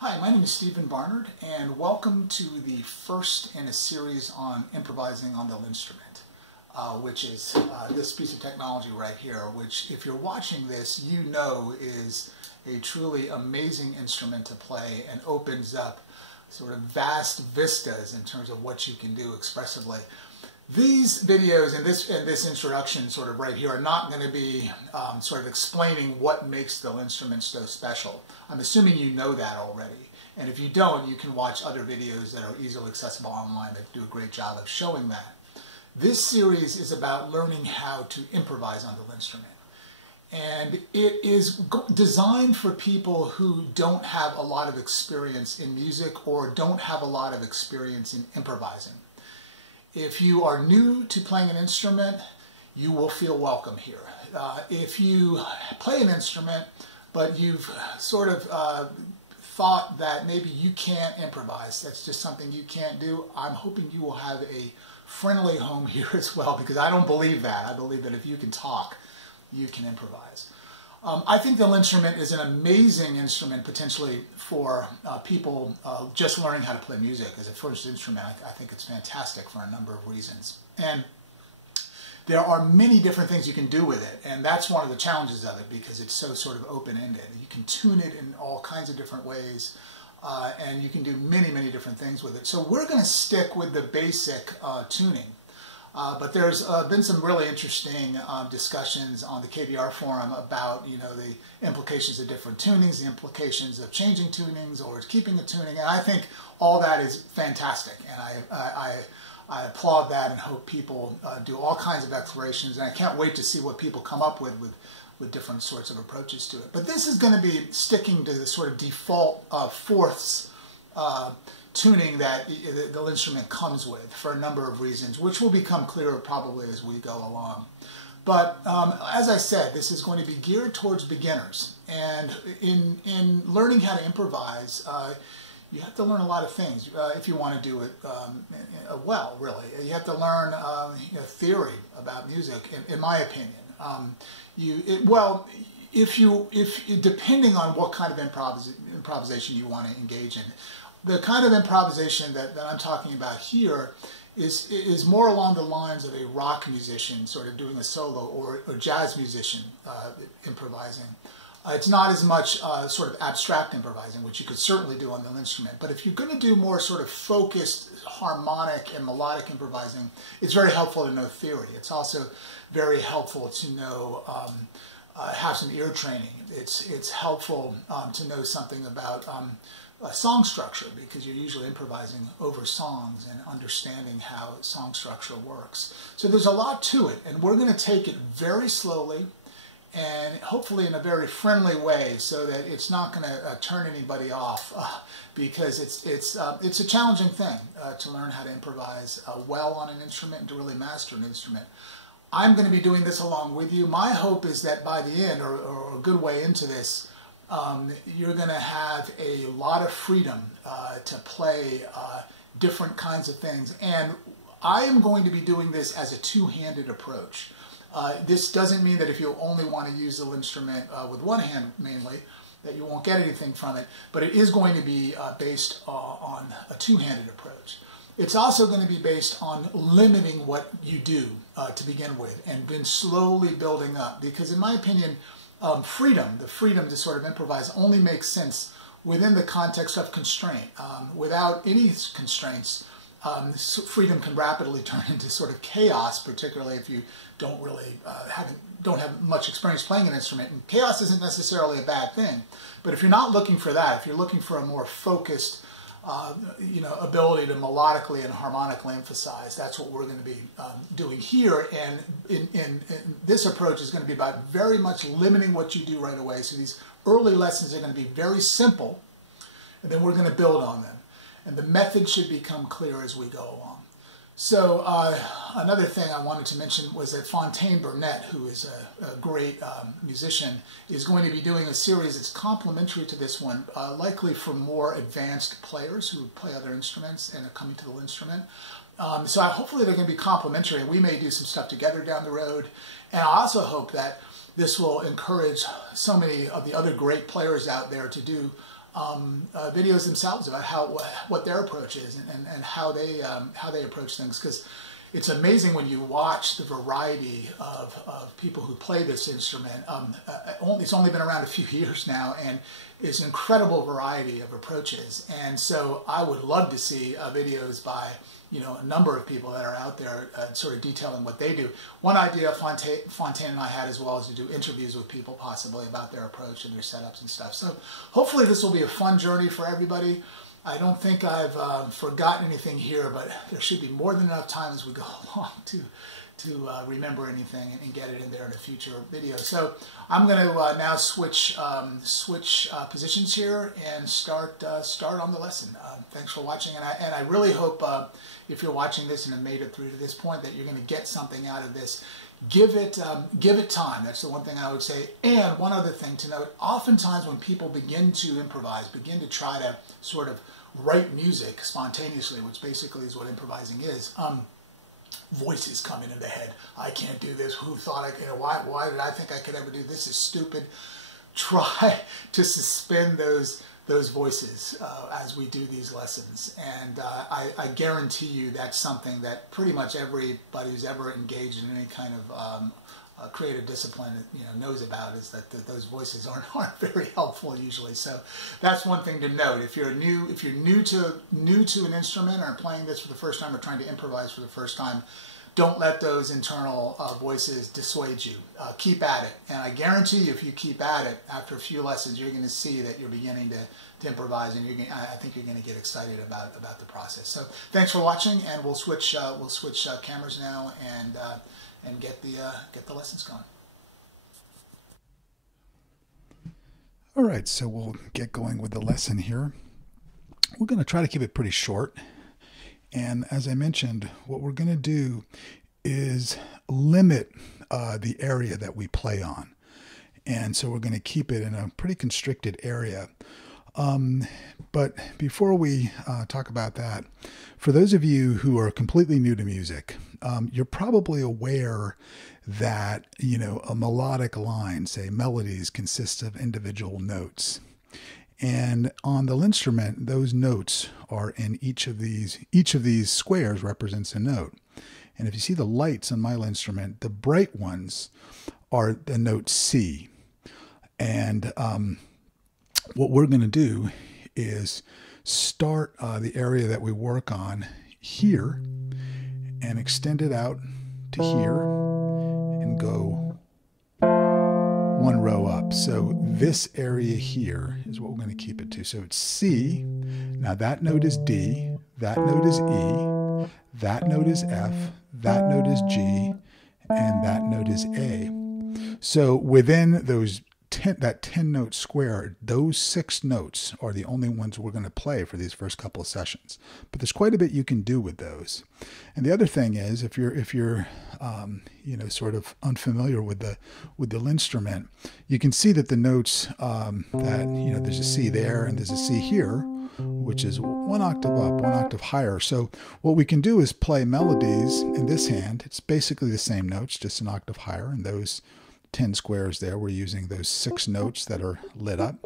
Hi, my name is Stephen Barnard, and welcome to the first in a series on improvising on the LinnStrument, which is this piece of technology right here, which if you're watching this, you know is a truly amazing instrument to play and opens up sort of vast vistas in terms of what you can do expressively. These videos and this introduction sort of right here are not going to be sort of explaining what makes the LinnStrument so special. I'm assuming you know that already. And if you don't, you can watch other videos that are easily accessible online that do a great job of showing that. This series is about learning how to improvise on the LinnStrument. And it is designed for people who don't have a lot of experience in music or don't have a lot of experience in improvising. If you are new to playing an instrument, you will feel welcome here. If you play an instrument, but you've sort of thought that maybe you can't improvise, that's just something you can't do, I'm hoping you will have a friendly home here as well, because I don't believe that. I believe that if you can talk, you can improvise. I think the LinnStrument is an amazing instrument potentially for people just learning how to play music as a first instrument. I think it's fantastic for a number of reasons. And there are many different things you can do with it, and that's one of the challenges of it because it's so sort of open-ended. You can tune it in all kinds of different ways, and you can do many, many different things with it. So we're going to stick with the basic tuning. But there's been some really interesting discussions on the KVR forum about, the implications of different tunings, the implications of changing tunings or keeping a tuning, and I think all that is fantastic, and I applaud that and hope people do all kinds of explorations, and I can't wait to see what people come up with different sorts of approaches to it. But this is going to be sticking to the sort of default fourths tuning that the LinnStrument comes with for a number of reasons, which will become clearer probably as we go along. But as I said, this is going to be geared towards beginners. And in learning how to improvise, you have to learn a lot of things if you want to do it well, really. You have to learn theory about music, in my opinion. Depending on what kind of improvisation you want to engage in. The kind of improvisation that I'm talking about here is more along the lines of a rock musician sort of doing a solo or jazz musician improvising. It's not as much sort of abstract improvising, which you could certainly do on the LinnStrument. But if you're going to do more sort of focused harmonic and melodic improvising, it's very helpful to know theory. It's also very helpful to know have some ear training. It's helpful to know something about song structure, because you're usually improvising over songs and understanding how song structure works. So there's a lot to it, and we're going to take it very slowly and hopefully in a very friendly way so that it's not going to turn anybody off because it's a challenging thing to learn how to improvise well on an instrument and to really master an instrument. I'm going to be doing this along with you. My hope is that by the end, or a good way into this, you're going to have a lot of freedom to play different kinds of things. And I am going to be doing this as a two-handed approach. This doesn't mean that if you only want to use the LinnStrument with one hand mainly, that you won't get anything from it, but it is going to be based on a two-handed approach. It's also going to be based on limiting what you do to begin with and then slowly building up, because in my opinion, the freedom to sort of improvise only makes sense within the context of constraint. Without any constraints, freedom can rapidly turn into sort of chaos, particularly if you don't really don't have much experience playing an instrument. And chaos isn't necessarily a bad thing, but if you're not looking for that, if you're looking for a more focused ability to melodically and harmonically emphasize, that's what we're going to be doing here. And in this approach is going to be about very much limiting what you do right away. So these early lessons are going to be very simple, and then we're going to build on them. And the method should become clear as we go along. So another thing I wanted to mention was that Fontaine Burnett, who is a great musician, is going to be doing a series that's complementary to this one, likely for more advanced players who play other instruments and are coming to the LinnStrument. So hopefully they're going to be complementary, and we may do some stuff together down the road. And I also hope that this will encourage so many of the other great players out there to do videos themselves about what their approach is and how they approach things, because it's amazing when you watch the variety of people who play this instrument. It's only been around a few years now, and it's an incredible variety of approaches. And so I would love to see videos by a number of people that are out there sort of detailing what they do. One idea Fontaine and I had as well is to do interviews with people possibly about their approach and their setups and stuff. So hopefully this will be a fun journey for everybody. I don't think I've forgotten anything here, but there should be more than enough time as we go along to remember anything and get it in there in a future video. So I'm going to now switch positions here and start on the lesson. Thanks for watching, and I really hope if you're watching this and have made it through to this point that you're going to get something out of this. Give it time. That's the one thing I would say. And one other thing to note, oftentimes when people begin to improvise, begin to try to sort of write music spontaneously, which basically is what improvising is, voices come into the head. I can't do this. Who thought I could? Why did I think I could ever do this? Is stupid. Try to suspend those voices as we do these lessons, and I guarantee you that's something that pretty much everybody who's ever engaged in any kind of creative discipline knows about, is that those voices aren't very helpful usually. So that's one thing to note. If you're new to an instrument or playing this for the first time or trying to improvise for the first time, don't let those internal voices dissuade you. Keep at it, and I guarantee you, if you keep at it, after a few lessons, you're going to see that you're beginning to improvise, and I think you're going to get excited about the process. So thanks for watching, and we'll switch cameras now and get the lessons going. All right, so we'll get going with the lesson here. We're going to try to keep it pretty short. And as I mentioned, what we're going to do is limit the area that we play on. And so we're going to keep it in a pretty constricted area. But before we talk about that, for those of you who are completely new to music, you're probably aware that, a melodic line, say melodies, consists of individual notes. And on the LinnStrument, those notes are in each of these squares represents a note. And if you see the lights on my LinnStrument, the bright ones are the note C. And what we're going to do is start the area that we work on here and extend it out to here and go one row up. So this area here is what we're going to keep it to. So it's C. Now that note is D, that note is E, that note is F, that note is G, and that note is A. So within that 10-note square, those 6 notes are the only ones we're going to play for these first couple of sessions. But there's quite a bit you can do with those. And the other thing is, if you're sort of unfamiliar with the LinnStrument, you can see that the notes there's a C there and there's a C here, which is 1 octave up, 1 octave higher. So what we can do is play melodies in this hand. It's basically the same notes, just an octave higher, and those 10 squares there, we're using those 6 notes that are lit up.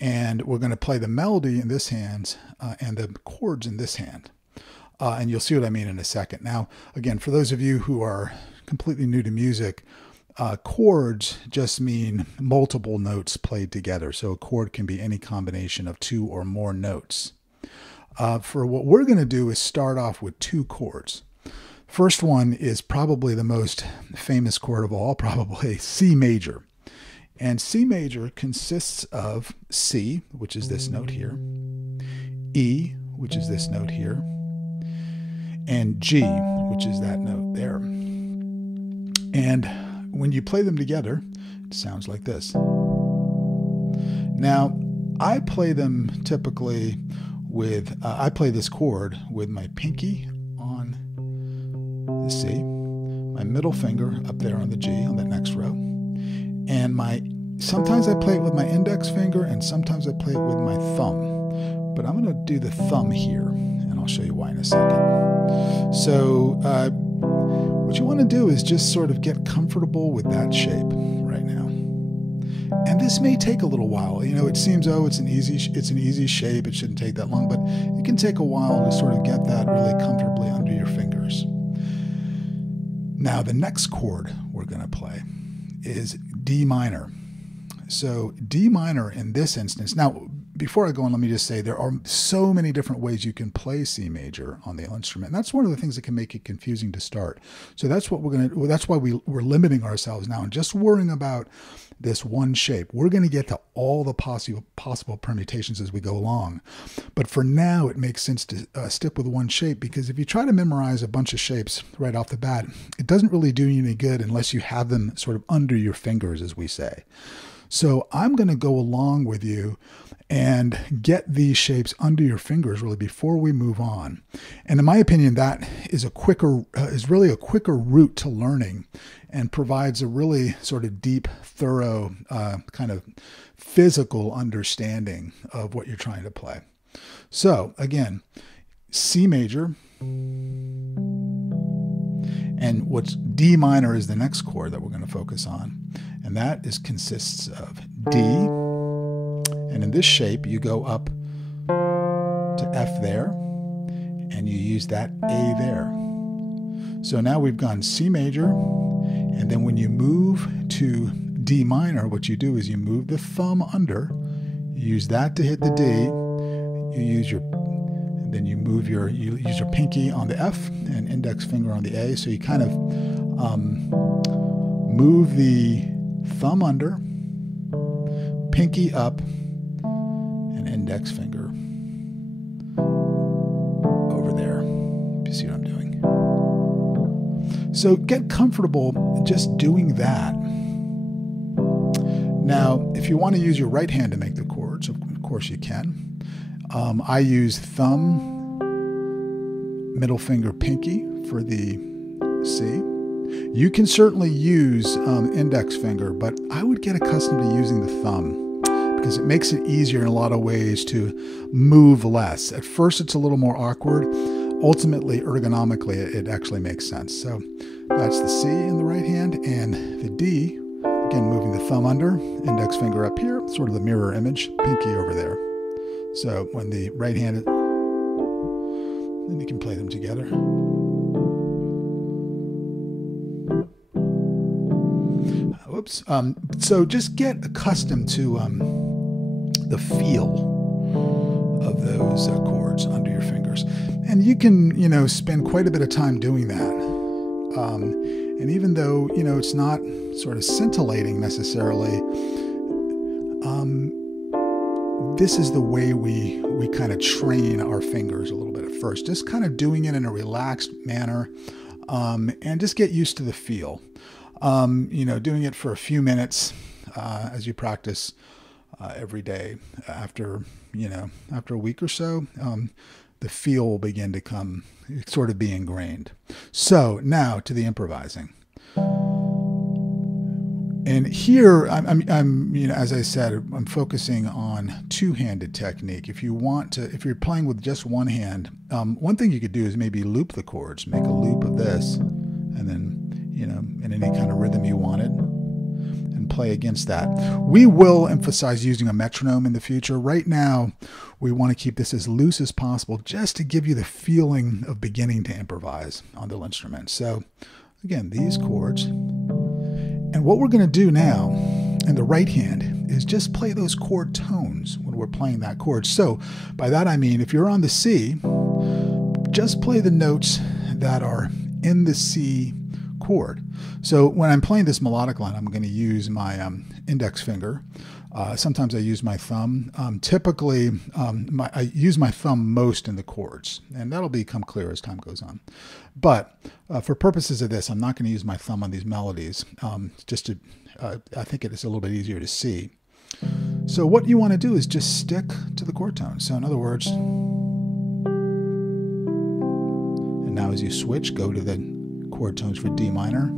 And we're going to play the melody in this hand and the chords in this hand. And you'll see what I mean in a second. Now, again, for those of you who are completely new to music, chords just mean multiple notes played together. So a chord can be any combination of 2 or more notes. For what we're going to do is start off with 2 chords. First one is probably the most famous chord of all, probably C major. And C major consists of C, which is this note here, E, which is this note here, and G, which is that note there. And when you play them together, it sounds like this. Now, I play them typically with, I play this chord with my pinky on the C, my middle finger up there on the G on that next row, and sometimes I play it with my index finger and sometimes I play it with my thumb. But I'm going to do the thumb here, and I'll show you why in a second. So what you want to do is just sort of get comfortable with that shape right now. And this may take a little while. You know, it seems, oh, it's an easy shape. It shouldn't take that long, but it can take a while to sort of get that really comfortably under your fingers. Now, the next chord we're going to play is D minor. So D minor in this instance. Now, before I go on, let me just say there are so many different ways you can play C major on the LinnStrument. And that's one of the things that can make it confusing to start. So that's what that's why we're limiting ourselves now and just worrying about this one shape. We're going to get to all the possible permutations as we go along. But for now, it makes sense to stick with one shape, because if you try to memorize a bunch of shapes right off the bat, it doesn't really do you any good unless you have them sort of under your fingers, as we say. So I'm going to go along with you and get these shapes under your fingers really before we move on. And in my opinion, that is really a quicker route to learning and provides a really sort of deep, thorough, kind of physical understanding of what you're trying to play. So again, C major, and what's D minor is the next chord that we're going to focus on. And that consists of D, and in this shape you go up to F there, and you use that A there. So now we've gone C major, and then when you move to D minor, what you do is you move the thumb under, you use that to hit the D, you use your pinky on the F and index finger on the A, so you kind of move the thumb under, pinky up, and index finger over there. You see what I'm doing? So get comfortable just doing that. Now, if you want to use your right hand to make the chords, of course you can. I use thumb, middle finger, pinky for the C. You can certainly use index finger, but I would get accustomed to using the thumb because it makes it easier in a lot of ways to move less. At first, it's a little more awkward. Ultimately, ergonomically, it actually makes sense. So that's the C in the right hand, and the D, again, moving the thumb under, index finger up here, sort of the mirror image, pinky over there. So when the right hand, then you can play them together. Whoops. So just get accustomed to the feel of those chords under your fingers. And you can, spend quite a bit of time doing that. And even though, it's not sort of scintillating necessarily, this is the way we kind of train our fingers a little bit at first. Just kind of doing it in a relaxed manner, and just get used to the feel. Doing it for a few minutes as you practice every day. After a week or so, the feel will begin to sort of be ingrained. So now to the improvising. And here, as I said, I'm focusing on two-handed technique. If you're playing with just one hand, one thing you could do is maybe loop the chords, make a loop of this, and then in any kind of rhythm you wanted, and play against that. We will emphasize using a metronome in the future. Right now, we want to keep this as loose as possible just to give you the feeling of beginning to improvise on the LinnStrument. So again, these chords. And what we're going to do now in the right hand is just play those chord tones when we're playing that chord. So by that I mean, if you're on the C, just play the notes that are in the C chord. So when I'm playing this melodic line, I'm going to use my index finger. Sometimes I use my thumb. Typically, I use my thumb most in the chords, and that'll become clear as time goes on. But for purposes of this, I'm not going to use my thumb on these melodies, I think it is a little bit easier to see. So what you want to do is just stick to the chord tone. So in other words, and now as you switch, go to the chord tones for D minor.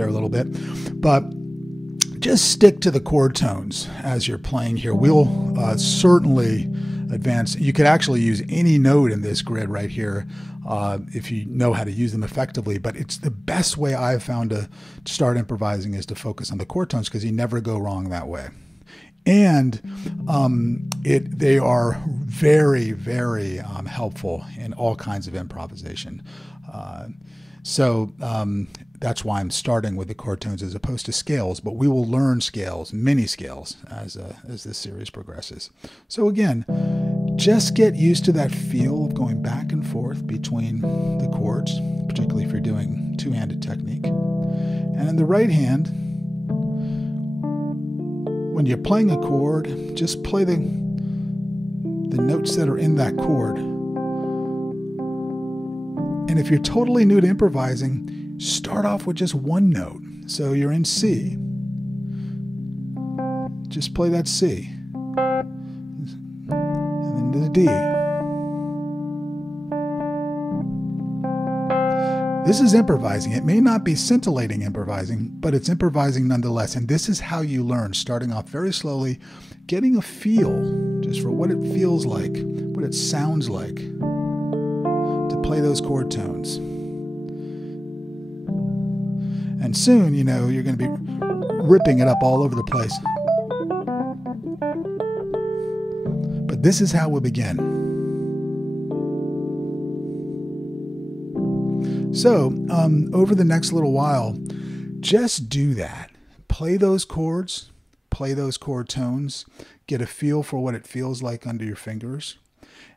there a little bit. But just stick to the chord tones as you're playing here. We'll certainly advance. You could actually use any note in this grid right here if you know how to use them effectively, but it's the best way I've found to start improvising is to focus on the chord tones, because you never go wrong that way. And they are very, very helpful in all kinds of improvisation. So that's why I'm starting with the chord tones as opposed to scales, but we will learn scales, many scales, as this series progresses. So again, just get used to that feel of going back and forth between the chords, particularly if you're doing two-handed technique. And in the right hand, when you're playing a chord, just play the notes that are in that chord. And if you're totally new to improvising, start off with just one note. So you're in C. Just play that C. And then the D. This is improvising. It may not be scintillating improvising, but it's improvising nonetheless. And this is how you learn, starting off very slowly, getting a feel just for what it feels like, what it sounds like to play those chord tones. And soon, you know, you're going to be ripping it up all over the place. But this is how we'll begin. So, over the next little while, just do that. Play those chords, play those chord tones, get a feel for what it feels like under your fingers.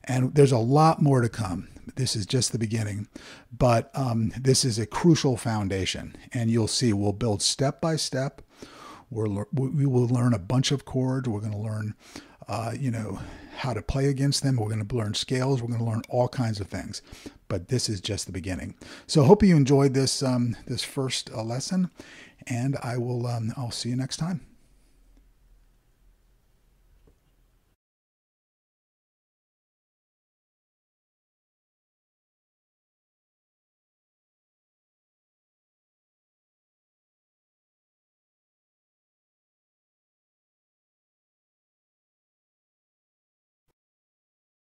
And there's a lot more to come. This is just the beginning, but this is a crucial foundation, and you'll see we'll build step by step. We will learn a bunch of chords. We're going to learn, you know, how to play against them. We're going to learn scales. We're going to learn all kinds of things, but this is just the beginning. So I hope you enjoyed this this first lesson, and I'll see you next time.